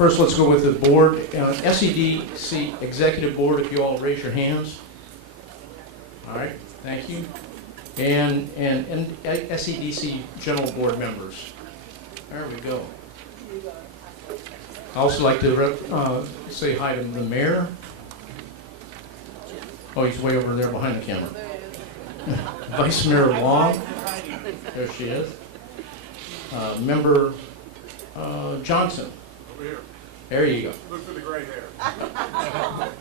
First, let's go with the board. SEDC Executive Board, if you all raise your hands. All right, thank you. And SEDC General Board members. There we go. I also like to say hi to the mayor. Oh, he's way over there behind the camera. Vice Mayor Long. There she is. Member Johnson. Over here. There you go. Look for the gray hair.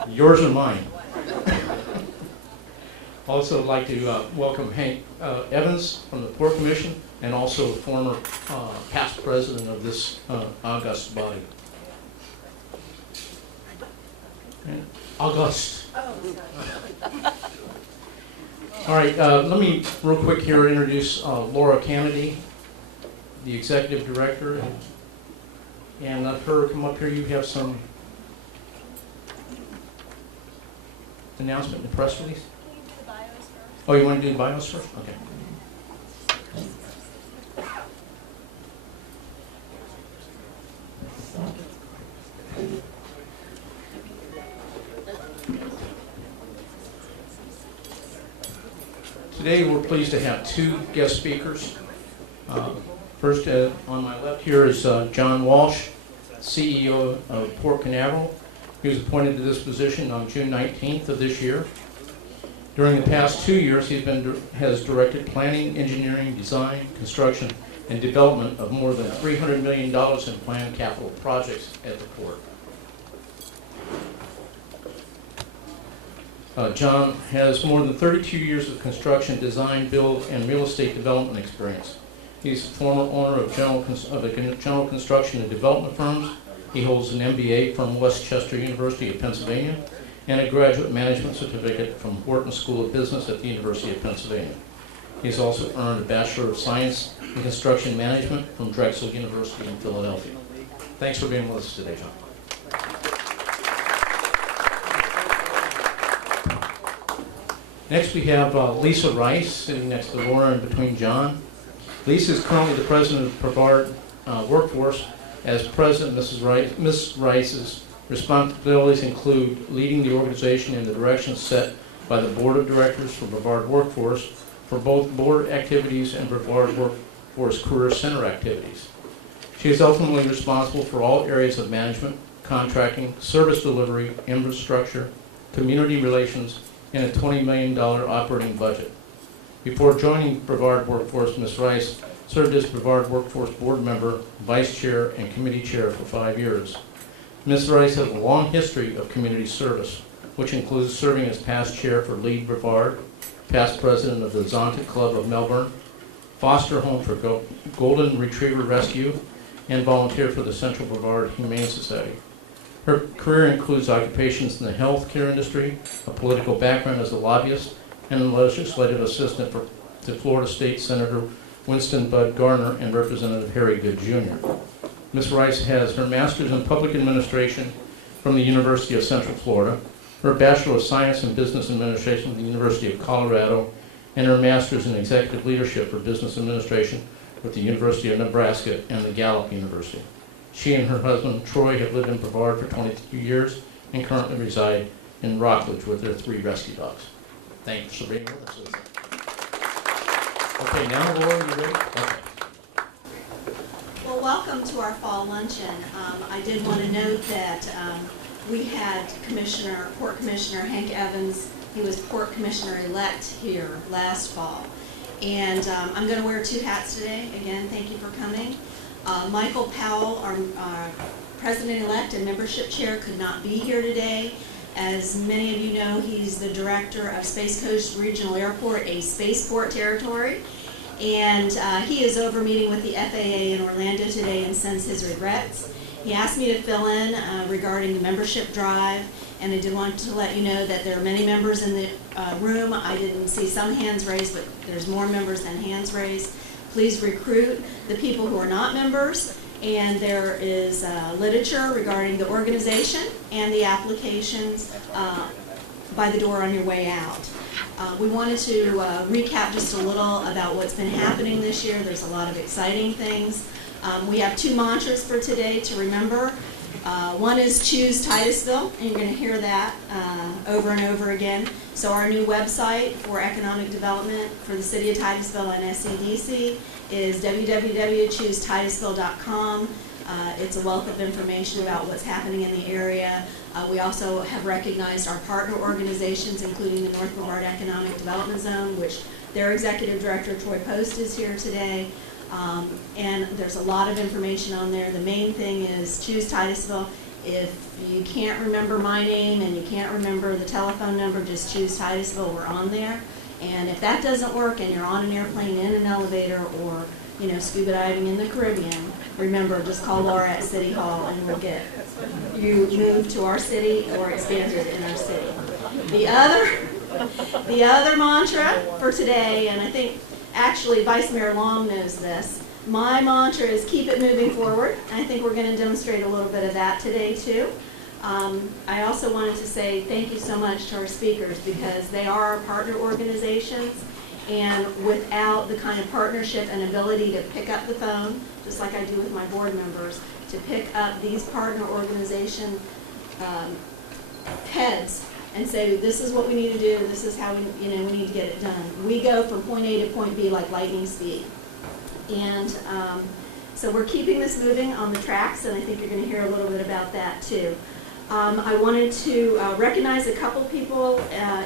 Yours or mine. Also like to welcome Hank Evans from the Port Commission, and also former past president of this august body. August. All right, let me real quick here introduce Laura Canady, the executive director, and let her come up here. You have some announcement in the press release? Oh, you want to do the bios first? Okay. Today we're pleased to have two guest speakers. First, on my left here is John Walsh, CEO of Port Canaveral. He was appointed to this position on June 19th of this year. During the past 2 years, he has directed planning, engineering, design, construction, and development of more than $300 million in planned capital projects at the port. John has more than 32 years of construction, design, build, and real estate development experience. He's a former owner of general construction and development firms. He holds an MBA from Westchester University of Pennsylvania and a graduate management certificate from Wharton School of Business at the University of Pennsylvania. He's also earned a Bachelor of Science in Construction Management from Drexel University in Philadelphia. Thanks for being with us today, John. Next we have Lisa Rice, sitting next to Laura and between John. Lisa is currently the president of Brevard Workforce. As president, Ms. Rice's responsibilities include leading the organization in the direction set by the board of directors for Brevard Workforce for both board activities and Brevard Workforce Career Center activities. She is ultimately responsible for all areas of management, contracting, service delivery, infrastructure, community relations, and a $20 million operating budget. Before joining Brevard Workforce, Ms. Rice served as Brevard Workforce board member, vice chair, and committee chair for 5 years. Ms. Rice has a long history of community service, which includes serving as past chair for Lead Brevard, past president of the Zontic Club of Melbourne, foster home for Golden Retriever Rescue, and volunteer for the Central Brevard Humane Society. Her career includes occupations in the healthcare industry, a political background as a lobbyist, and a legislative assistant to Florida State Senator Winston Bud Garner and Representative Harry Good Jr. Ms. Rice has her master's in public administration from the University of Central Florida, her Bachelor of Science in Business Administration from the University of Colorado, and her master's in executive leadership for business administration with the University of Nebraska and the Gallup University. She and her husband, Troy, have lived in Brevard for 22 years and currently reside in Rockledge with their 3 rescue dogs. Thanks for being with us. Okay, now Laura, you ready? Okay. Well, welcome to our fall luncheon. I did want to note that we had Port Commissioner Hank Evans. He was Port Commissioner-elect here last fall. And I'm going to wear 2 hats today. Again, thank you for coming. Michael Powell, our President-elect and membership chair, could not be here today. As many of you know, he's the director of Space Coast Regional Airport, a spaceport territory. And he is over meeting with the FAA in Orlando today and sends his regrets. He asked me to fill in regarding the membership drive, and I did want to let you know that there are many members in the room. I didn't see some hands raised, but there's more members than hands raised. Please recruit the people who are not members, and there is literature regarding the organization and the applications by the door on your way out. We wanted to recap just a little about what's been happening this year. There's a lot of exciting things. We have 2 mantras for today to remember. One is Choose Titusville, and you're going to hear that over and over again. So our new website for economic development for the city of Titusville and SEDC is www.choosetitusville.com. It's a wealth of information about what's happening in the area. We also have recognized our partner organizations, including the North Brevard Economic Development Zone, which their executive director, Troy Post, is here today. And there's a lot of information on there. The main thing is Choose Titusville. If you can't remember my name and you can't remember the telephone number, just choose Titusville. We're on there. And if that doesn't work and you're on an airplane, in an elevator, or scuba diving in the Caribbean, remember, just call Laura at City Hall and we'll get you moved to our city or expanded in our city. The other mantra for today, and I think actually Vice Mayor Long knows this, my mantra is keep it moving forward. I think we're going to demonstrate a little bit of that today too. I also wanted to say thank you so much to our speakers, because they are our partner organizations, and without the kind of partnership and ability to pick up the phone, just like I do with my board members, to pick up these partner organization heads and say, this is what we need to do, this is how we need to get it done. We go from point A to point B like lightning speed. And so we're keeping this moving on the tracks, and I think you're going to hear a little bit about that too. I wanted to recognize a couple people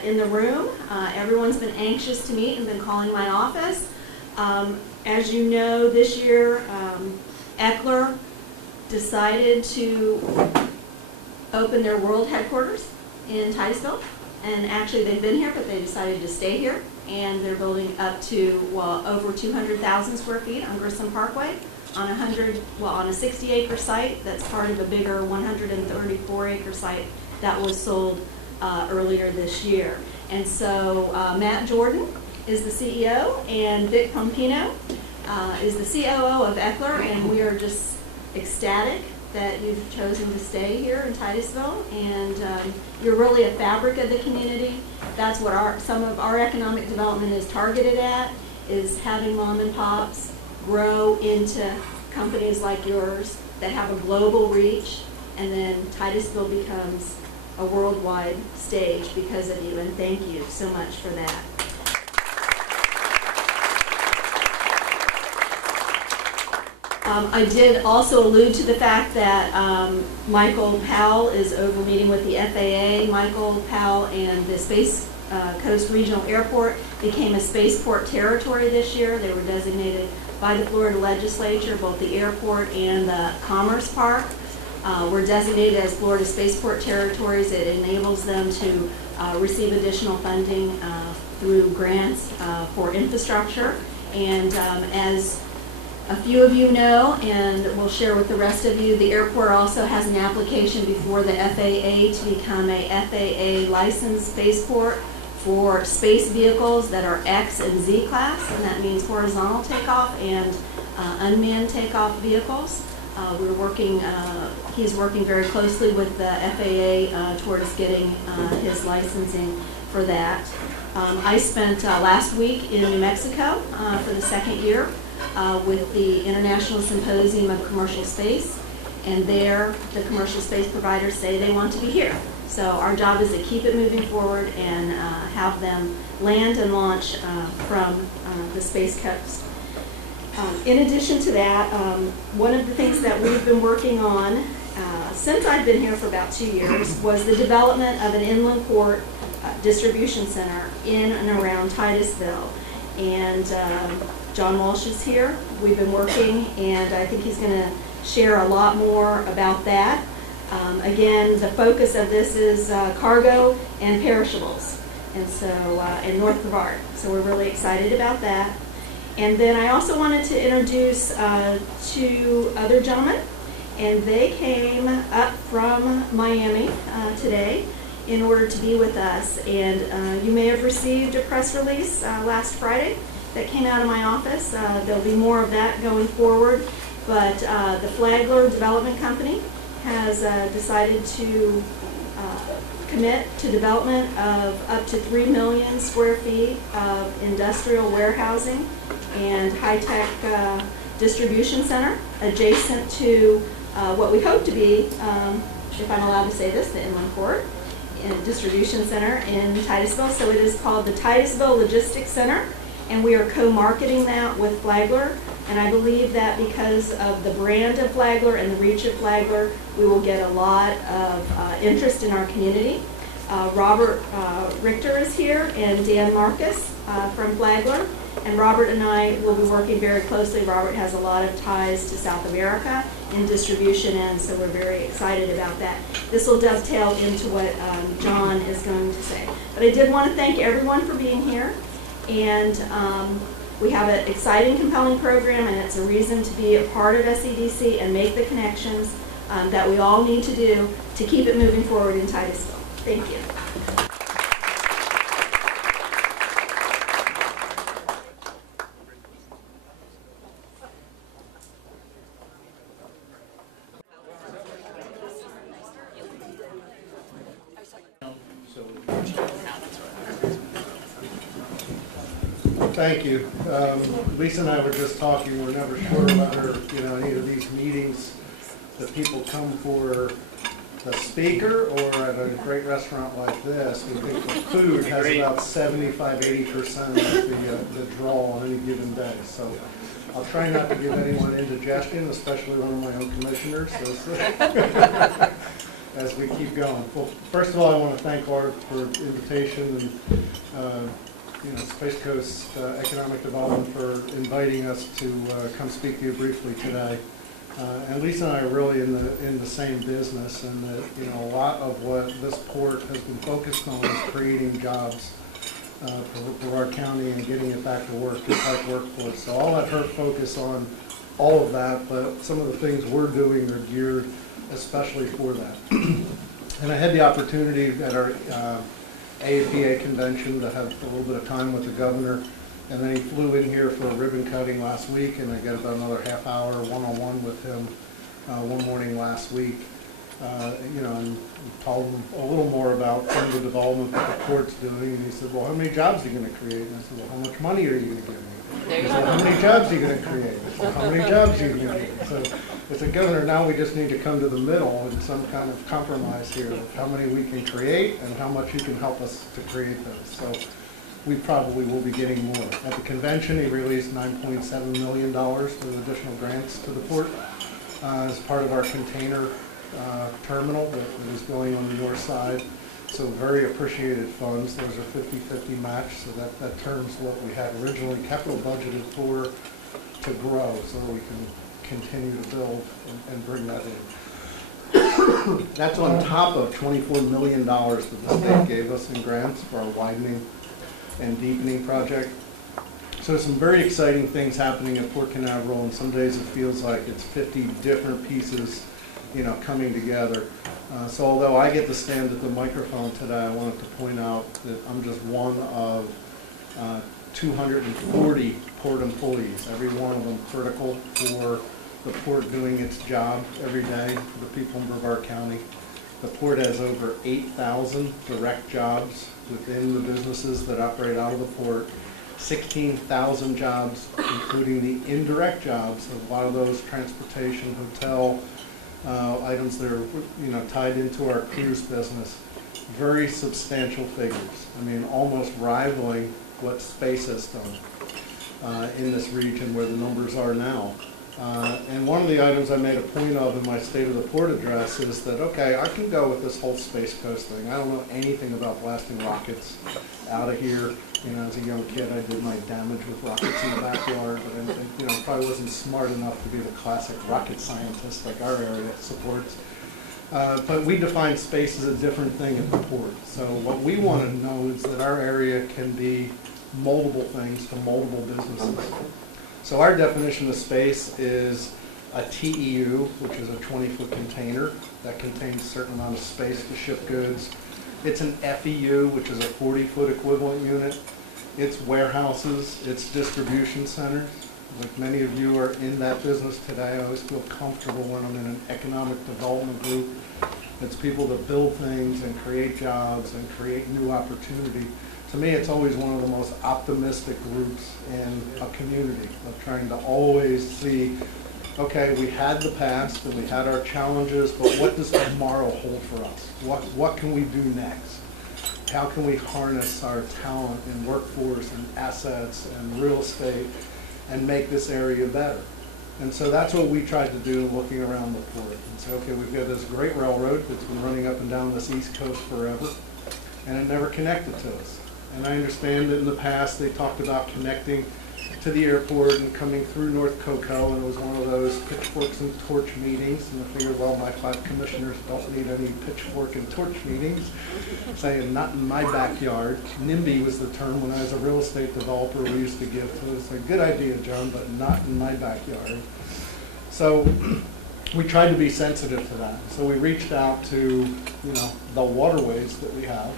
in the room. Everyone's been anxious to meet and been calling my office. As you know, this year, Eckler decided to open their world headquarters in Titusville. And actually, they've been here, but they decided to stay here. And they're building up to, over 200,000 square feet on Grissom Parkway on a 60-acre site that's part of a bigger 134-acre site that was sold earlier this year. And so Matt Jordan is the CEO, and Vic Pompino is the COO of Eckler, and we are just ecstatic that you've chosen to stay here in Titusville, and you're really a fabric of the community. That's what some of our economic development is targeted at, is having mom and pops grow into companies like yours that have a global reach, and then Titusville becomes a worldwide stage because of you, and thank you so much for that. I did also allude to the fact that Michael Powell is over meeting with the FAA. Michael Powell and the Space Coast Regional Airport became a spaceport territory this year. They were designated by the Florida legislature, both the airport and the Commerce Park were designated as Florida spaceport territories. It enables them to receive additional funding through grants for infrastructure. And as a few of you know, and we'll share with the rest of you, the airport also has an application before the FAA to become a FAA licensed spaceport for space vehicles that are X and Z class, and that means horizontal takeoff and unmanned takeoff vehicles. He's working very closely with the FAA towards getting his licensing for that. I spent last week in New Mexico for the second year with the International Symposium of Commercial Space, and there the commercial space providers say they want to be here. So our job is to keep it moving forward and have them land and launch from the Space Coast. In addition to that, one of the things that we've been working on since I've been here for about 2 years was the development of an inland port distribution center in and around Titusville. And John Walsh is here. We've been working, and I think he's going to share a lot more about that. Again, the focus of this is cargo and perishables, and so in North Brevard. So we're really excited about that. And then I also wanted to introduce two other gentlemen, and they came up from Miami today in order to be with us. And you may have received a press release last Friday that came out of my office. There'll be more of that going forward, but the Flagler Development Company has decided to commit to development of up to 3 million square feet of industrial warehousing and high-tech distribution center adjacent to what we hope to be, if I'm allowed to say this, the Inland Port and Distribution Center in Titusville. So it is called the Titusville Logistics Center, and we are co-marketing that with Flagler. And I believe that because of the brand of Flagler and the reach of Flagler, we will get a lot of interest in our community. Robert Richter is here and Dan Marcus from Flagler. And Robert and I will be working very closely. Robert has a lot of ties to South America in distribution, and so we're very excited about that. This will dovetail into what John is going to say. But I did want to thank everyone for being here. And we have an exciting, compelling program, and it's a reason to be a part of SEDC and make the connections that we all need to do to keep it moving forward in Titusville. Thank you. Thank you. Lisa and I were just talking. We're never sure whether, any of these meetings that people come for the speaker or at a great restaurant like this. We think the food has about 75–80% of the draw on any given day. So I'll try not to give anyone indigestion, especially one of my own commissioners, as we keep going. Well, first of all, I want to thank Art for the invitation and Space Coast Economic Development for inviting us to come speak to you briefly today. And Lisa and I are really in the same business, and that a lot of what this port has been focused on is creating jobs for Brevard County and getting it back to work, just like workforce. So I'll let her focus on all of that, but some of the things we're doing are geared especially for that. And I had the opportunity at our AAPA convention to have a little bit of time with the governor, and then he flew in here for a ribbon cutting last week, and I got about another half-hour one-on-one with him one morning last week, and told him a little more about some of the development that the port's doing, and he said, well, how many jobs are you going to create? And I said, well, how much money are you going to give me? He said, how many jobs are you going to create? I said, how many jobs are you going to create? So as a governor, now we just need to come to the middle in some kind of compromise here of how many we can create and how much you can help us to create those. So we probably will be getting more. At the convention, he released $9.7 million for additional grants to the port as part of our container terminal that is going on the north side. So very appreciated funds. Those are 50-50 match, so that turns what we had originally capital budgeted for to grow, so we can continue to build and bring that in. That's on top of $24 million that the state gave us in grants for our widening and deepening project. So some very exciting things happening at Port Canaveral, and some days it feels like it's 50 different pieces, coming together. So although I get to stand at the microphone today, I wanted to point out that I'm just one of 240 port employees, every one of them critical for the port doing its job every day for the people in Brevard County. The port has over 8,000 direct jobs within the businesses that operate out of the port, 16,000 jobs, including the indirect jobs, a lot of those transportation, hotel, items that are tied into our cruise business. Very substantial figures. I mean, almost rivaling what space has done in this region where the numbers are now. And one of the items I made a point of in my State of the Port address is that, okay, I can go with this whole Space Coast thing. I don't know anything about blasting rockets out of here. As a young kid, I did my damage with rockets in the backyard, but I probably wasn't smart enough to be the classic rocket scientist like our area supports. But we define space as a different thing at the port. So what we want to know is that our area can be multiple things to multiple businesses. So our definition of space is a TEU, which is a 20-foot container that contains a certain amount of space to ship goods. It's an FEU, which is a 40-foot equivalent unit. It's warehouses, it's distribution centers. Like many of you are in that business today, I always feel comfortable when I'm in an economic development group. It's people that build things and create jobs and create new opportunity. To me, it's always one of the most optimistic groups in a community of trying to always see okay, we had the past and we had our challenges, but what does tomorrow hold for us? What can we do next? How can we harness our talent and workforce and assets and real estate and make this area better? And so that's what we tried to do looking around the port. And say, okay, we've got this great railroad that's been running up and down this East Coast forever, and it never connected to us. And I understand that in the past they talked about connecting to the airport and coming through North Cocoa, and it was one of those pitchforks and torch meetings. And I figured, well, my 5 commissioners don't need any pitchfork and torch meetings, saying not in my backyard. NIMBY was the term when I was a real estate developer we used to give to us. A good idea, John, but not in my backyard. So we tried to be sensitive to that. So we reached out to, the waterways that we have.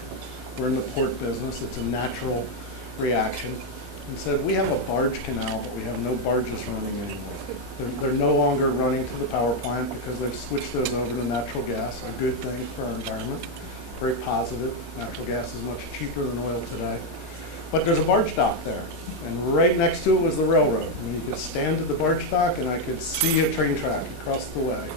We're in the port business. It's a natural reaction. And said, we have a barge canal, but we have no barges running anymore. They're no longer running to the power plant because they've switched those over to natural gas, a good thing for our environment, very positive. Natural gas is much cheaper than oil today. But there's a barge dock there, and right next to it was the railroad. And you could stand at the barge dock, and I could see a train track across the way.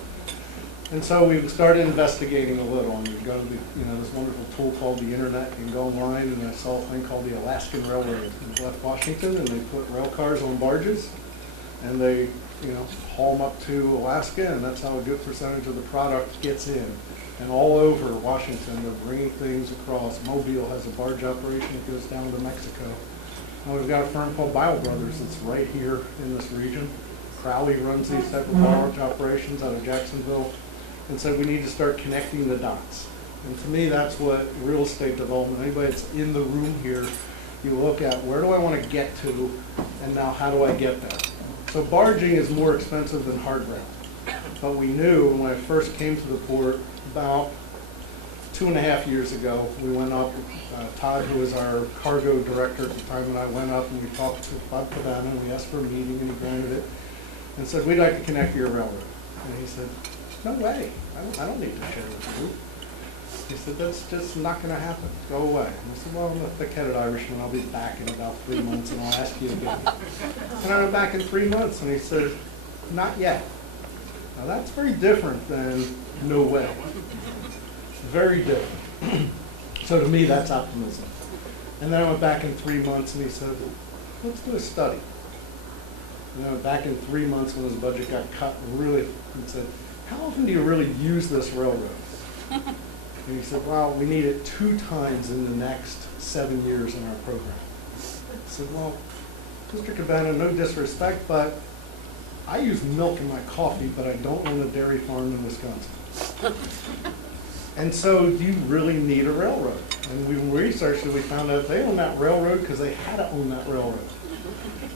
And so we started investigating a little, and we go to this wonderful tool called the internet. You can go online, and I saw a thing called the Alaskan Railroad. It left Washington, and they put rail cars on barges, and they haul them up to Alaska, and that's how a good percentage of the product gets in. And all over Washington, they're bringing things across. Mobile has a barge operation that goes down to Mexico. And we've got a firm called Bio Brothers that's right here in this region. Crowley runs these type of barge operations out of Jacksonville. And so we need to start connecting the dots. And to me, that's what real estate development, anybody that's in the room here, you look at where do I want to get to, and now how do I get there? So barging is more expensive than hard rail. But we knew when I first came to the port about 2.5 years ago, we went up, Todd, who was our cargo director at the time, and I went up and we talked to Bob Cabana, and we asked for a meeting, and he granted it, and said, we'd like to connect your railroad. And he said, no way, I don't need to share with you. He said, that's just not going to happen. Go away. And I said, well, I'm a thick-headed Irishman. I'll be back in about 3 months, and I'll ask you again. And I went back in 3 months, and he said, not yet. Now, that's very different than no way. Very different. So to me, that's optimism. And then I went back in 3 months, and he said, let's do a study. Back in 3 months when his budget got cut, he said, how often do you really use this railroad? And he said, well, we need it 2 times in the next 7 years in our program. I said, well, Mr. Cabana, no disrespect, but I use milk in my coffee, but I don't own a dairy farm in Wisconsin. And so do you really need a railroad? And we researched it, we found out they own that railroad because they had to own that railroad.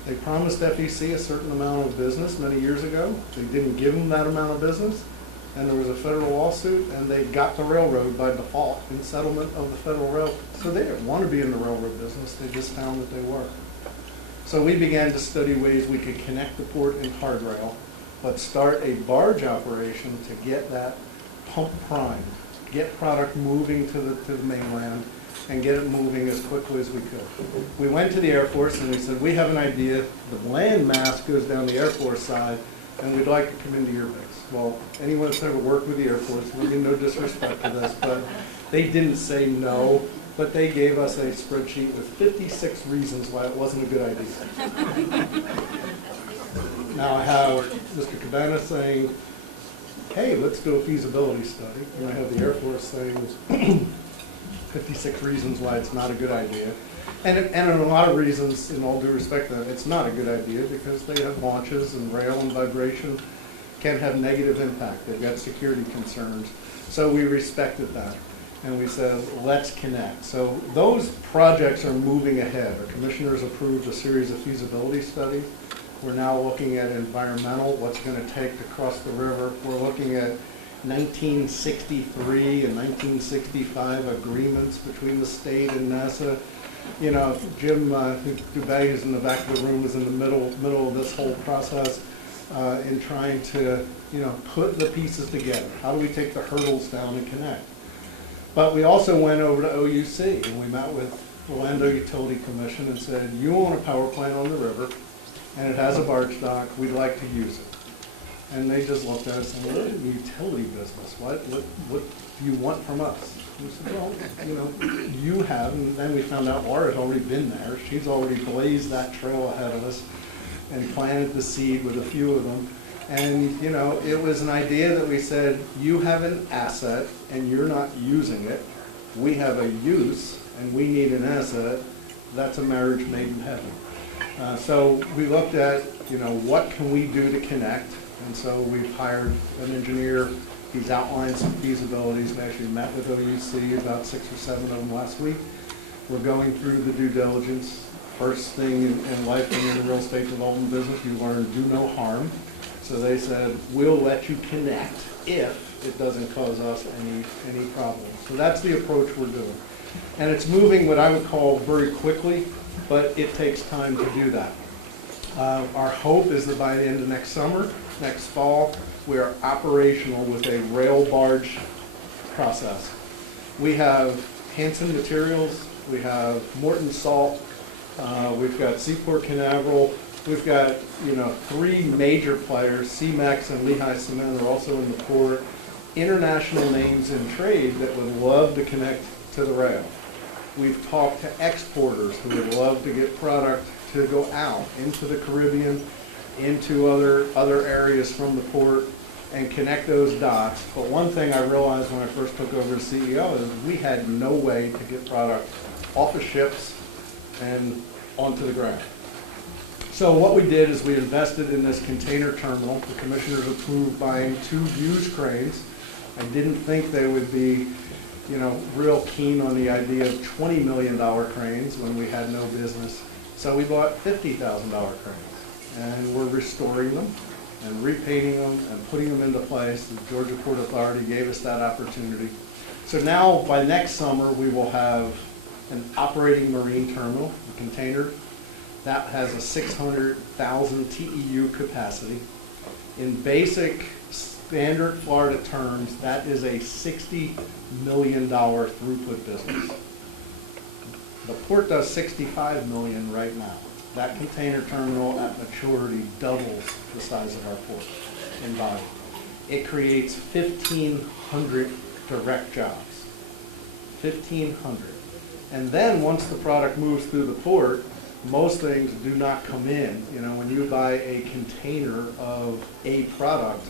They promised FEC a certain amount of business many years ago. They didn't give them that amount of business, and there was a federal lawsuit, and they got the railroad by default in settlement of the federal rail. So they didn't want to be in the railroad business. They just found that they were. So we began to study ways we could connect the port and hard rail, but start a barge operation to get that pump primed, get product moving to the mainland, and get it moving as quickly as we could. We went to the Air Force and we said, we have an idea. The land mass goes down the Air Force side, and we'd like to come into your base. Well, anyone that's ever worked with the Air Force, really no disrespect to this, but they didn't say no, but they gave us a spreadsheet with 56 reasons why it wasn't a good idea. Now I have Mr. Cabana saying, hey, let's do a feasibility study. And I have the Air Force saying 56 reasons why it's not a good idea. And a lot of reasons, in all due respect, that it's not a good idea because they have launches and rail and vibration can have negative impact. They've got security concerns. So we respected that. And we said, let's connect. So those projects are moving ahead. Our commissioners approved a series of feasibility studies. We're now looking at environmental, what's going to take to cross the river. We're looking at 1963 and 1965 agreements between the state and NASA. Jim Dubay, who's in the back of the room, is in the middle of this whole process in trying to, put the pieces together. How do we take the hurdles down and connect? But we also went over to OUC, and we met with Orlando Utility Commission and said, you own a power plant on the river, and it has a barge dock, we'd like to use it. And they just looked at us and said, we're in the utility business. What do you want from us? We said, well, you know, you have, and then we found out Laura's already been there. She's already blazed that trail ahead of us and planted the seed with a few of them. And, you know, it was an idea that we said, you have an asset and you're not using it. We have a use and we need an asset. That's a marriage made in heaven. So we looked at, you know, what can we do to connect? And so we've hired an engineer. He's outlined some feasibilities. We actually met with OUC, about 6 or 7 of them last week. We're going through the due diligence. First thing in life when you're in the real estate development business, you learn do no harm. So they said, we'll let you connect if it doesn't cause us any problems. So that's the approach we're doing. And it's moving what I would call very quickly, but it takes time to do that. Our hope is that by the end of next summer, next fall, we are operational with a rail barge process. We have Hanson Materials, we have Morton Salt, we've got Seaport Canaveral, we've got, you know, 3 major players, CMEX and Lehigh Cement are also in the port, international names in trade that would love to connect to the rail. We've talked to exporters who would love to get product to go out into the Caribbean, into other areas from the port and connect those dots. But one thing I realized when I first took over as CEO is we had no way to get product off of ships and onto the ground. So what we did is we invested in this container terminal. The commissioners approved buying 2 used cranes. I didn't think they would be, you know, real keen on the idea of $20 million cranes when we had no business. So we bought $50,000 cranes. And we're restoring them and repainting them and putting them into place. The Georgia Port Authority gave us that opportunity. So now by next summer we will have an operating marine terminal, a container, that has a 600,000 TEU capacity. In basic standard Florida terms, that is a $60 million throughput business. The port does $65 million right now. That container terminal at maturity doubles the size of our port in volume. It creates 1,500 direct jobs. 1,500. And then once the product moves through the port, most things do not come in. You know, when you buy a container of a product,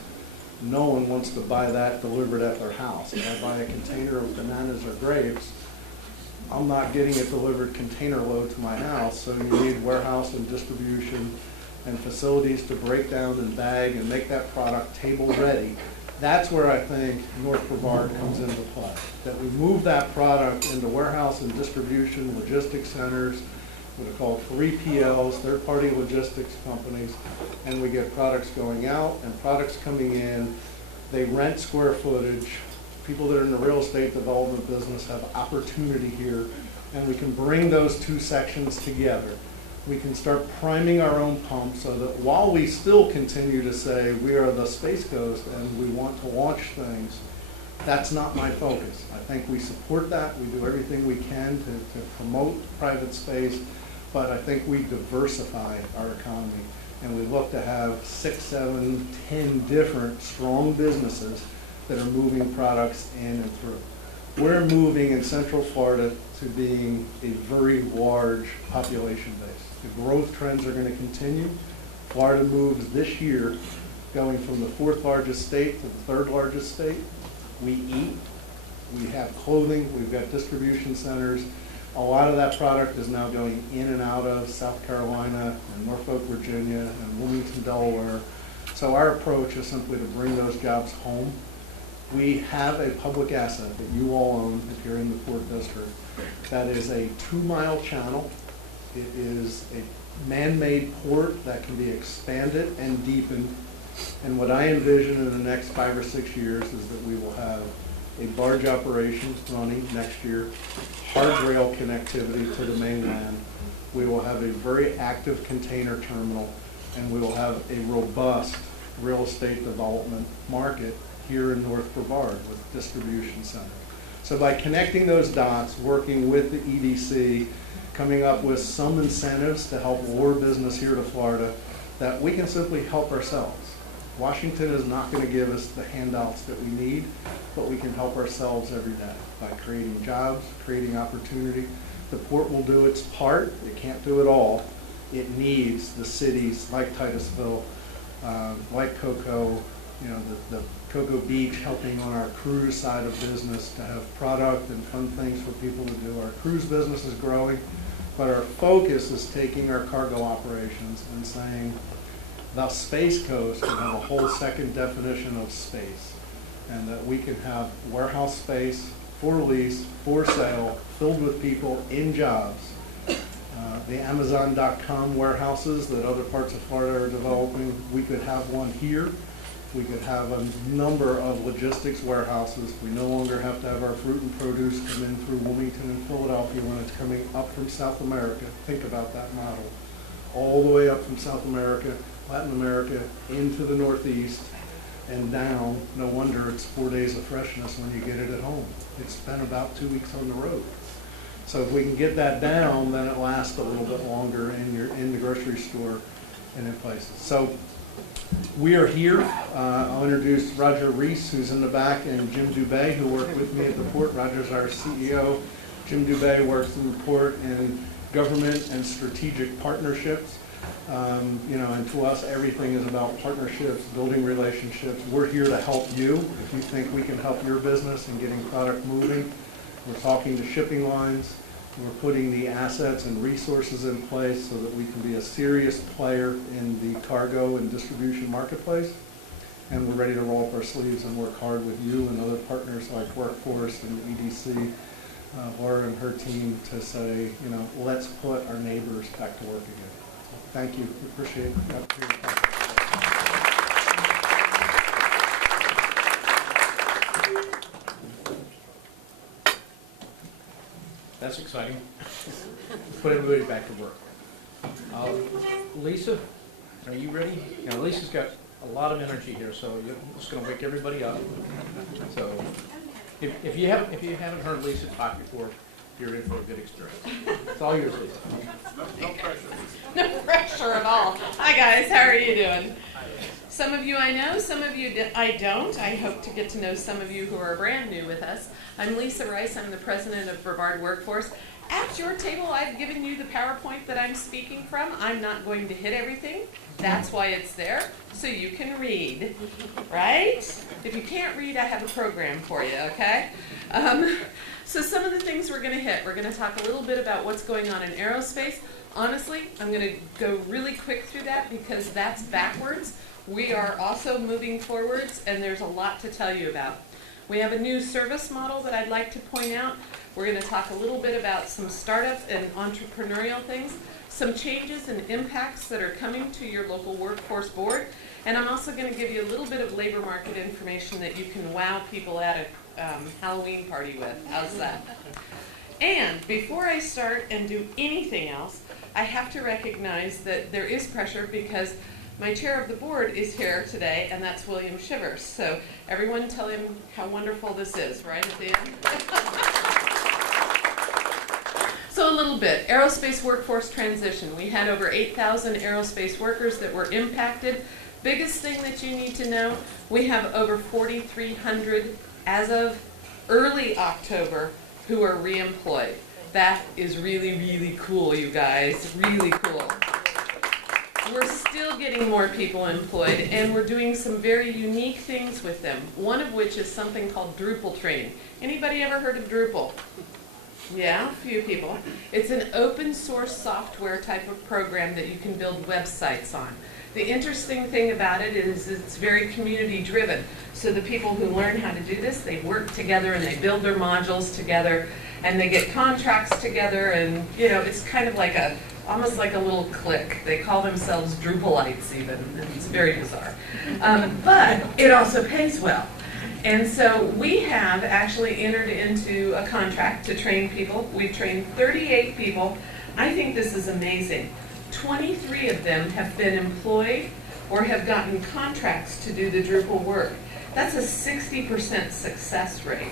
no one wants to buy that delivered at their house. If I buy a container of bananas or grapes, I'm not getting it delivered container load to my house, so you need warehouse and distribution and facilities to break down and bag and make that product table ready. That's where I think North Brevard comes into play. That we move that product into warehouse and distribution, logistics centers, what are called 3PLs, third-party logistics companies, and we get products going out and products coming in. They rent square footage. People that are in the real estate development business have opportunity here, and we can bring those 2 sections together. We can start priming our own pump so that while we still continue to say we are the Space Coast and we want to launch things, that's not my focus. I think we support that. We do everything we can to promote private space, but I think we diversify our economy, and we look to have 6, 7, 10 different strong businesses that are moving products in and through. We're moving in Central Florida to being a very large population base. The growth trends are going to continue. Florida moves this year going from the 4th largest state to the 3rd largest state. We eat, we have clothing, we've got distribution centers. A lot of that product is now going in and out of South Carolina and Norfolk, Virginia, and Wilmington, Delaware. So our approach is simply to bring those jobs home. We have a public asset that you all own if you're in the Port District. That is a 2-mile channel. It is a man-made port that can be expanded and deepened. And what I envision in the next 5 or 6 years is that we will have a barge operation running next year, hard rail connectivity to the mainland. We will have a very active container terminal, and we will have a robust real estate development market here in North Brevard with distribution centers. So by connecting those dots, working with the EDC, coming up with some incentives to help lure business here to Florida, that we can simply help ourselves. Washington is not going to give us the handouts that we need, but we can help ourselves every day by creating jobs, creating opportunity. The port will do its part. It can't do it all. It needs the cities like Titusville, like Cocoa, you know, the Cocoa Beach helping on our cruise side of business to have product and fun things for people to do. Our cruise business is growing, but our focus is taking our cargo operations and saying the Space Coast can have a whole second definition of space, and that we can have warehouse space for lease, for sale, filled with people in jobs. The Amazon.com warehouses that other parts of Florida are developing, we could have one here. We could have a number of logistics warehouses. We no longer have to have our fruit and produce come in through Wilmington and Philadelphia when it's coming up from South America. Think about that model. All the way up from South America, Latin America, into the Northeast, and down. No wonder it's 4 days of freshness when you get it at home. It's been about 2 weeks on the road. So if we can get that down, then it lasts a little bit longer in the grocery store and in places. So we are here. I'll introduce Roger Reese, who's in the back, and Jim Dubé, who worked with me at the port. Roger's our CEO. Jim Dubé works in the port in government and strategic partnerships. You know, and to us, everything is about partnerships, building relationships. We're here to help you. If you think we can help your business in getting product moving, we're talking to shipping lines. We're putting the assets and resources in place so that we can be a serious player in the cargo and distribution marketplace. And we're ready to roll up our sleeves and work hard with you and other partners like Workforce and EDC, Laura and her team, to say, you know, let's put our neighbors back to work again. So thank you. We appreciate the opportunity to talk. That's exciting. Put everybody back to work. Lisa, are you ready? Now, Lisa's got a lot of energy here, so you're just going to wake everybody up. So, if you haven't heard Lisa talk before, you're in for a good experience. It's all yours, Lisa. No pressure. No pressure at all. Hi guys, how are you doing? Some of you I know, some of you I don't. I hope to get to know some of you who are brand new with us. I'm Lisa Rice. I'm the president of Brevard Workforce. At your table, I've given you the PowerPoint that I'm speaking from. I'm not going to hit everything. That's why it's there, so you can read, right? If you can't read, I have a program for you, okay? So some of the things we're going to hit. We're going to talk a little bit about what's going on in aerospace. Honestly, I'm going to go really quick through that because that's backwards. We are also moving forwards, and there's a lot to tell you about. We have a new service model that I'd like to point out. We're going to talk a little bit about some startup and entrepreneurial things, some changes and impacts that are coming to your local workforce board, and I'm also going to give you a little bit of labor market information that you can wow people at a Halloween party with. How's that? And before I start and do anything else, I have to recognize that there is pressure because my chair of the board is here today, and that's William Shivers. So everyone tell him how wonderful this is, right at the end? So a little bit, aerospace workforce transition. We had over 8,000 aerospace workers that were impacted. Biggest thing that you need to know, we have over 4,300 as of early October who are reemployed. That is really, really cool, you guys, really cool. We're still getting more people employed, and we're doing some very unique things with them, one of which is something called Drupal training. Anybody ever heard of Drupal? Yeah, a few people. It's an open source software type of program that you can build websites on. The interesting thing about it is it's very community driven. So the people who learn how to do this, they work together and they build their modules together and they get contracts together, and you know, it's kind of like almost like a little clique. They call themselves Drupalites even, and it's very bizarre. But it also pays well. And so we have actually entered into a contract to train people. We've trained 38 people. I think this is amazing. 23 of them have been employed or have gotten contracts to do the Drupal work. That's a 60% success rate.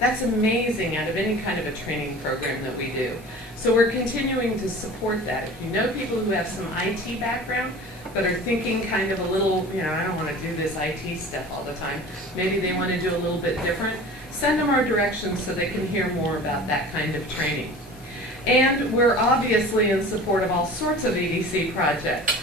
That's amazing out of any kind of a training program that we do. So we're continuing to support that. If you know people who have some IT background, but are thinking kind of a little, I don't want to do this IT stuff all the time. Maybe they want to do a little bit different. Send them our direction so they can hear more about that kind of training. And we're obviously in support of all sorts of EDC projects.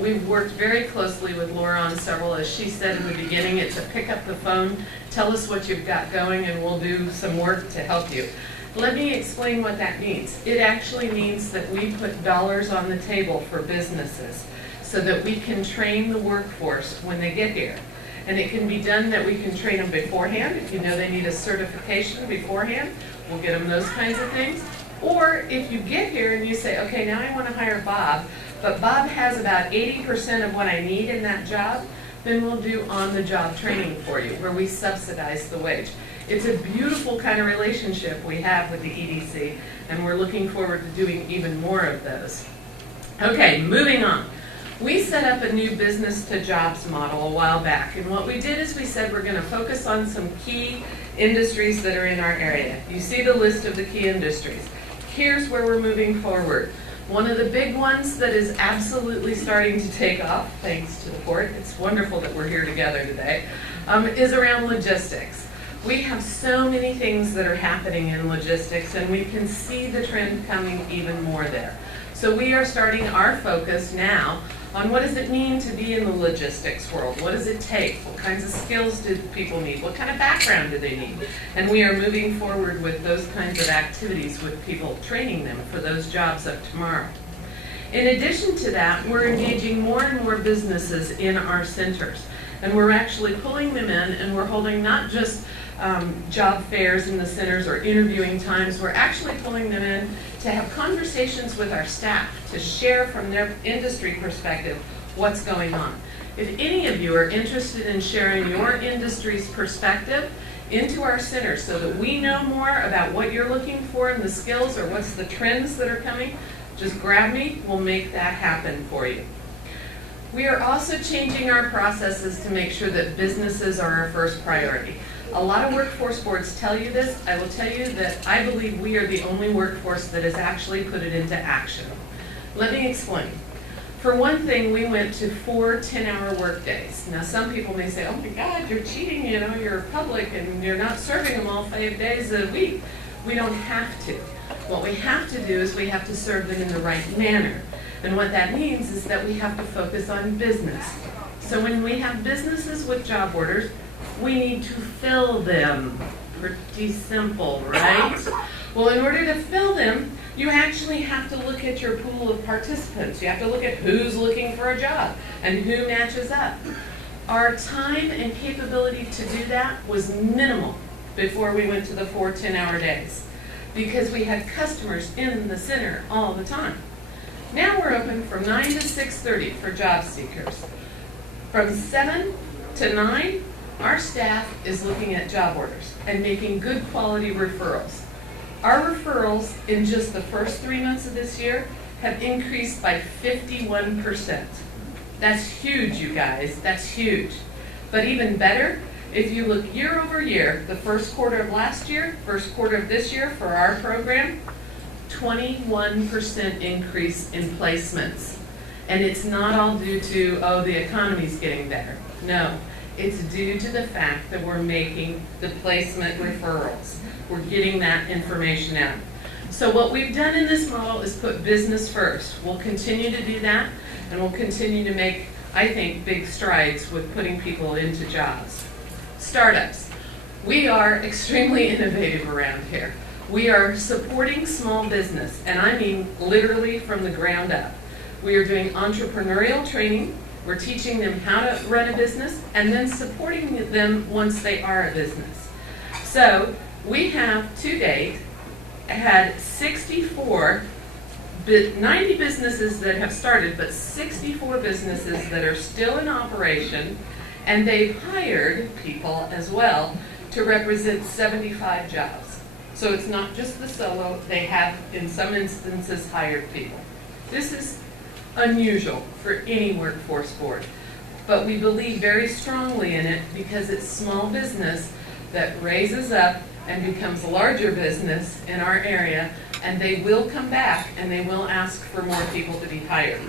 We've worked very closely with Laura on several. As she said in the beginning, it's a pick up the phone, tell us what you've got going, and we'll do some work to help you. Let me explain what that means. It actually means that we put dollars on the table for businesses so that we can train the workforce when they get here. And it can be done that we can train them beforehand. If you know they need a certification beforehand, we'll get them those kinds of things. Or if you get here and you say, okay, now I want to hire Bob, but Bob has about 80% of what I need in that job, then we'll do on-the-job training for you where we subsidize the wage. It's a beautiful kind of relationship we have with the EDC, and we're looking forward to doing even more of those. Okay, moving on. We set up a new business-to-jobs model a while back, and what we did is we said we're going to focus on some key industries that are in our area. You see the list of the key industries. Here's where we're moving forward. One of the big ones that is absolutely starting to take off, thanks to the port, it's wonderful that we're here together today, is around logistics. We have so many things that are happening in logistics, and we can see the trend coming even more there. So we are starting our focus now on what does it mean to be in the logistics world? What does it take? What kinds of skills do people need? What kind of background do they need? And we are moving forward with those kinds of activities with people, training them for those jobs of tomorrow. In addition to that, we're engaging more and more businesses in our centers. And we're actually pulling them in, and we're holding not just job fairs in the centers or interviewing times. We're actually pulling them in to have conversations with our staff to share from their industry perspective what's going on. If any of you are interested in sharing your industry's perspective into our centers so that we know more about what you're looking for in the skills or what's the trends that are coming, just grab me, we'll make that happen for you. We are also changing our processes to make sure that businesses are our first priority. A lot of workforce boards tell you this. I will tell you that I believe we are the only workforce that has actually put it into action. Let me explain. For one thing, we went to 4 10-hour workdays. Now, some people may say, oh my God, you're cheating, you're public and you're not serving them all 5 days a week. We don't have to. What we have to do is we have to serve them in the right manner. And what that means is that we have to focus on business. So when we have businesses with job orders, we need to fill them. Pretty simple, right? Well, in order to fill them, you actually have to look at your pool of participants. You have to look at who's looking for a job and who matches up. Our time and capability to do that was minimal before we went to the 4 10-hour days because we had customers in the center all the time. Now we're open from 9 to 6:30 for job seekers. From 7 to 9, our staff is looking at job orders and making good quality referrals. Our referrals in just the first 3 months of this year have increased by 51%. That's huge, you guys, that's huge. But even better, if you look year over year, the first quarter of last year, first quarter of this year for our program, 21% increase in placements. And it's not all due to, oh, the economy's getting better. No. It's due to the fact that we're making the placement referrals. We're getting that information out. So what we've done in this model is put business first. We'll continue to do that, and we'll continue to make, I think, big strides with putting people into jobs. Startups. We are extremely innovative around here. We are supporting small business, and I mean literally from the ground up. We are doing entrepreneurial training. We're teaching them how to run a business and then supporting them once they are a business. So we have to date had 90 businesses that have started, but 64 businesses that are still in operation, and they've hired people as well to represent 75 jobs. So it's not just the solo, they have in some instances hired people. This is unusual for any workforce board, but we believe very strongly in it because it's small business that raises up and becomes a larger business in our area, and they will come back and they will ask for more people to be hired.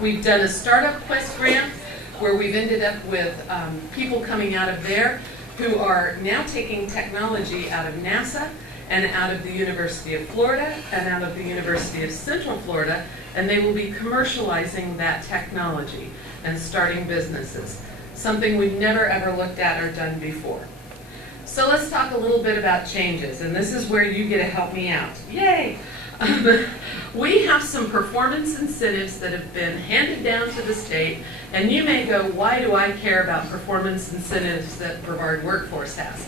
We've done a startup quest grant where we've ended up with people coming out of there who are now taking technology out of NASA and out of the University of Florida and out of the University of Central Florida, and they will be commercializing that technology and starting businesses, something we've never ever looked at or done before. So let's talk a little bit about changes, and this is where you get to help me out. Yay! We have some performance incentives that have been handed down to the state, and you may go, why do I care about performance incentives that Brevard Workforce has?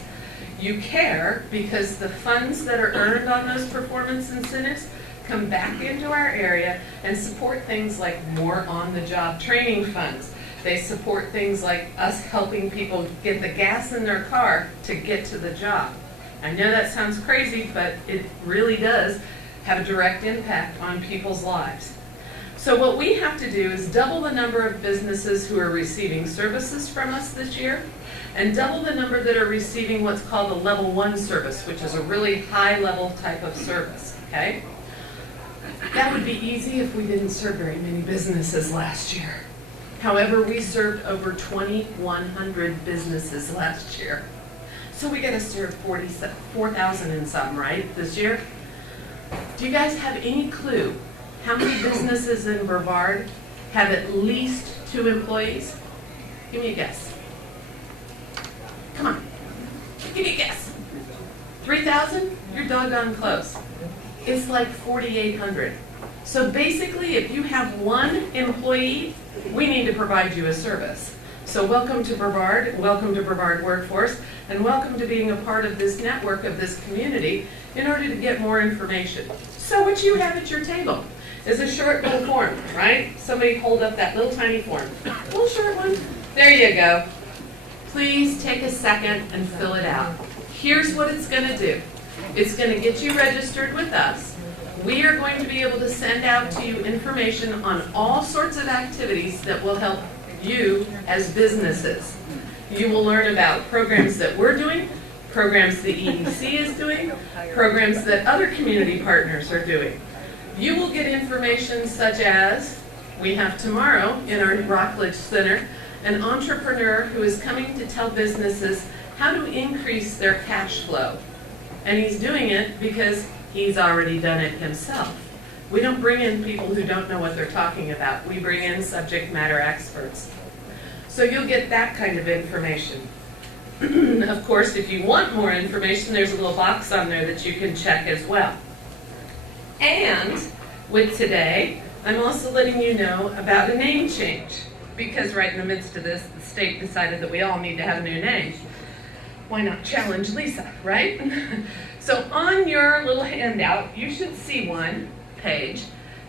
You care because the funds that are earned on those performance incentives come back into our area and support things like more on-the-job training funds. They support things like us helping people get the gas in their car to get to the job. I know that sounds crazy, but it really does have a direct impact on people's lives. So what we have to do is double the number of businesses who are receiving services from us this year, and double the number that are receiving what's called a level 1 service, which is a really high level type of service, okay? That would be easy if we didn't serve very many businesses last year. However, we served over 2,100 businesses last year. So we gotta serve 4,000 and some, right, this year? Do you guys have any clue how many businesses in Brevard have at least 2 employees? Give me a guess. Come on, give me a guess. 3,000? You're doggone close. It's like 4,800. So basically, if you have 1 employee, we need to provide you a service. So welcome to Brevard Workforce, and welcome to being a part of this network of this community in order to get more information. So what you have at your table is a short little form, right? Somebody hold up that little tiny form. Little short one. There you go. Please take a second and fill it out. Here's what it's going to do. It's going to get you registered with us. We are going to be able to send out to you information on all sorts of activities that will help you as businesses. You will learn about programs that we're doing, programs the EDC is doing, programs that other community partners are doing. You will get information such as, we have tomorrow in our Rockledge Center, an entrepreneur who is coming to tell businesses how to increase their cash flow. And he's doing it because he's already done it himself. We don't bring in people who don't know what they're talking about. We bring in subject matter experts. So you'll get that kind of information. Of course, if you want more information, there's a little box on there that you can check as well. And with today, I'm also letting you know about a name change, because right in the midst of this, the state decided that we all need to have a new name. Why not challenge Lisa, right? So on your little handout, you should see one page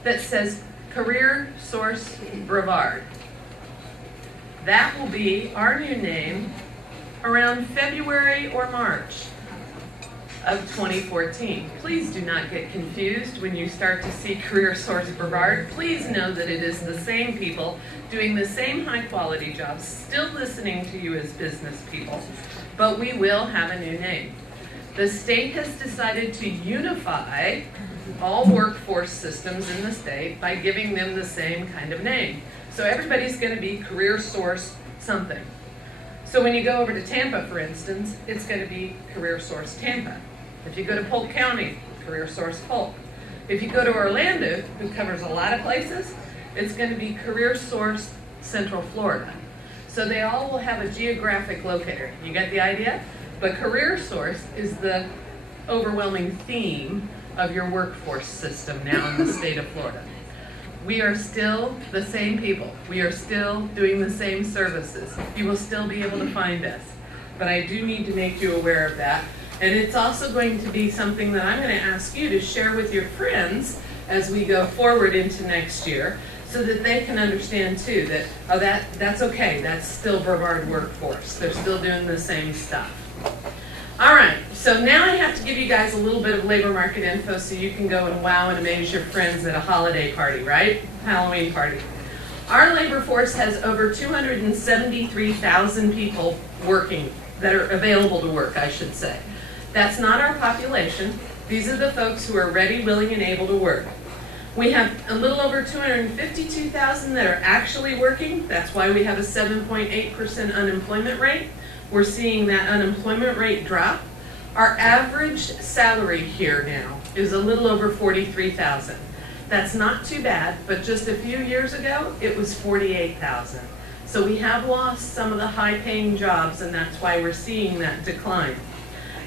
that says Career Source Brevard. That will be our new name around February or March of 2014. Please do not get confused when you start to see Career Source Brevard. Please know that it is the same people doing the same high quality jobs, still listening to you as business people, but we will have a new name. The state has decided to unify all workforce systems in the state by giving them the same kind of name. So everybody's going to be Career Source something. So when you go over to Tampa, for instance, it's going to be Career Source Tampa. If you go to Polk County, Career Source Polk. If you go to Orlando, who covers a lot of places, it's going to be Career Source Central Florida. So they all will have a geographic locator. You get the idea? But Career Source is the overwhelming theme of your workforce system now in the state of Florida. We are still the same people. We are still doing the same services. You will still be able to find us. But I do need to make you aware of that. And it's also going to be something that I'm going to ask you to share with your friends as we go forward into next year, so that they can understand too that, oh, that's okay, that's still Brevard Workforce. They're still doing the same stuff. All right, so now I have to give you guys a little bit of labor market info so you can go and wow and amaze your friends at a holiday party, right? Halloween party. Our labor force has over 273,000 people working, that are available to work, I should say. That's not our population. These are the folks who are ready, willing, and able to work. We have a little over 252,000 that are actually working. That's why we have a 7.8% unemployment rate. We're seeing that unemployment rate drop. Our average salary here now is a little over 43,000. That's not too bad, but just a few years ago, it was 48,000. So we have lost some of the high-paying jobs, and that's why we're seeing that decline.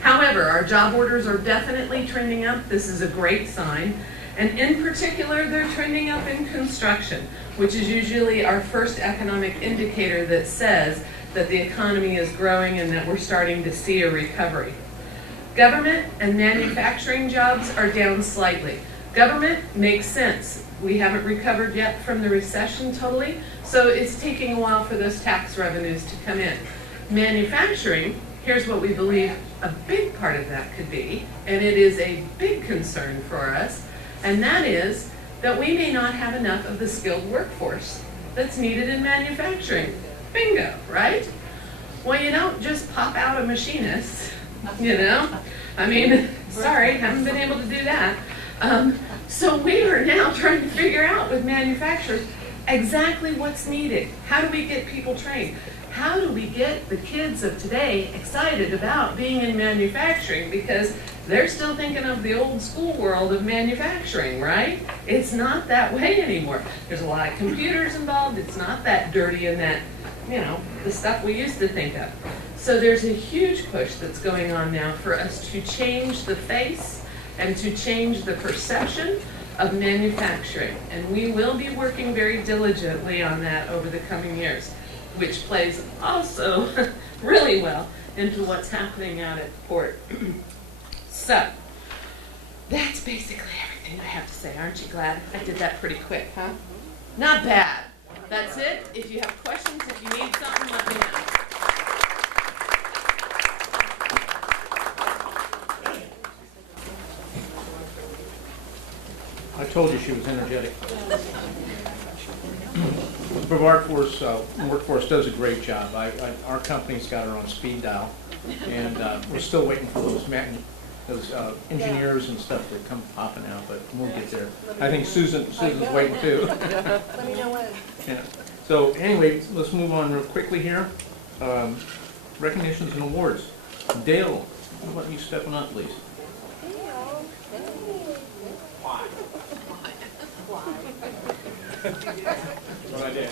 However, our job orders are definitely trending up. This is a great sign. And in particular, they're trending up in construction, which is usually our first economic indicator that says that the economy is growing and that we're starting to see a recovery. Government and manufacturing jobs are down slightly. Government makes sense. We haven't recovered yet from the recession totally, so it's taking a while for those tax revenues to come in. Manufacturing, here's what we believe a big part of that could be, and it is a big concern for us, and that is that we may not have enough of the skilled workforce that's needed in manufacturing. Bingo, right? Well, you don't just pop out a machinist, you know? I mean, sorry, haven't been able to do that. So we are now trying to figure out with manufacturers exactly what's needed. How do we get people trained? How do we get the kids of today excited about being in manufacturing? Because they're still thinking of the old school world of manufacturing, right? It's not that way anymore. There's a lot of computers involved. It's not that dirty and that, you know, the stuff we used to think of. So there's a huge push that's going on now for us to change the face and to change the perception of manufacturing. And we will be working very diligently on that over the coming years, which plays also really well into what's happening out at the port. So, that's basically everything I have to say. Aren't you glad? I did that pretty quick, huh? Not bad. That's it. If you have questions, if you need something, let me know. I told you she was energetic. The Brevard workforce does a great job. Our company's got her on speed dial, and we're still waiting for those engineers and stuff to come popping out, but we'll get there. I think Susan's waiting too. Let me know when. Yeah. So anyway, let's move on real quickly here. Recognitions and awards. Dale, how about you stepping up, please? What I did.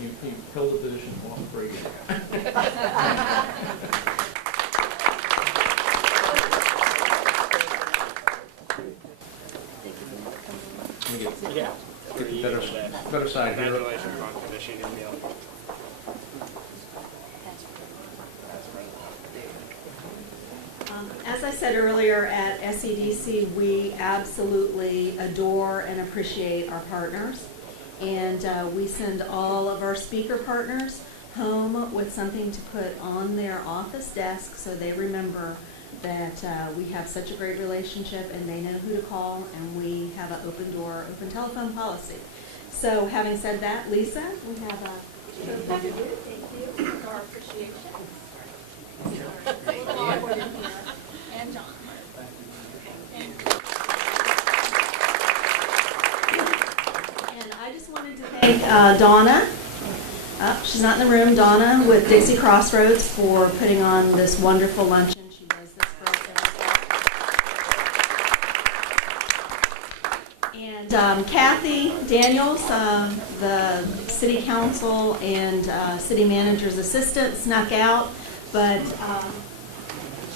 You held the position while breaking. Yeah. Get the better side here. Congratulations on finishing your meal. As I said earlier, at SEDC, we absolutely adore and appreciate our partners. And we send all of our speaker partners home with something to put on their office desk so they remember that we have such a great relationship and they know who to call, and we have an open door, open telephone policy. So having said that, Lisa, we have a... Thank you for our appreciation. And John. And I just wanted to thank Donna, she's not in the room, Donna with Dixie Crossroads for putting on this wonderful luncheon. She does this for us every year. And Kathy Daniels, the city council and city manager's assistant, snuck out, but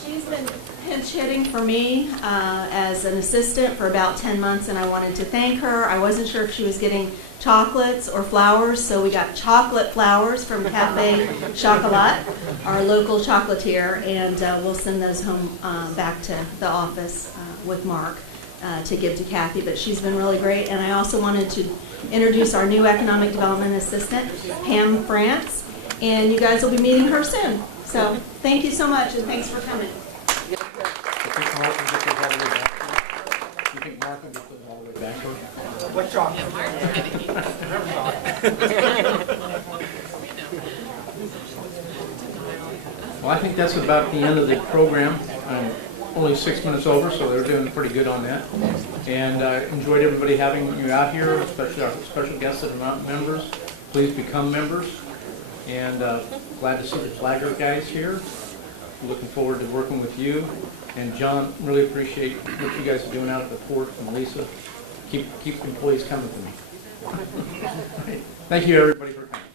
she's been pinch hitting for me as an assistant for about 10 months, and I wanted to thank her. I wasn't sure if she was getting chocolates or flowers, so we got chocolate flowers from Cafe Chocolat, our local chocolatier, and we'll send those home back to the office with Mark to give to Kathy, but she's been really great. And I also wanted to introduce our new economic development assistant, Pam France, and you guys will be meeting her soon. So thank you so much, and thanks for coming. You think Mark will get those all the way back to her? What chocolate? Well, I think that's about the end of the program. only 6 minutes over, so they're doing pretty good on that. And enjoyed everybody having you out here, especially our special guests that are not members. Please become members. And glad to see the Flagger guys here. Looking forward to working with you. And John, really appreciate what you guys are doing out at the port, and Lisa. Keep employees coming to me. Thank you, everybody, for coming.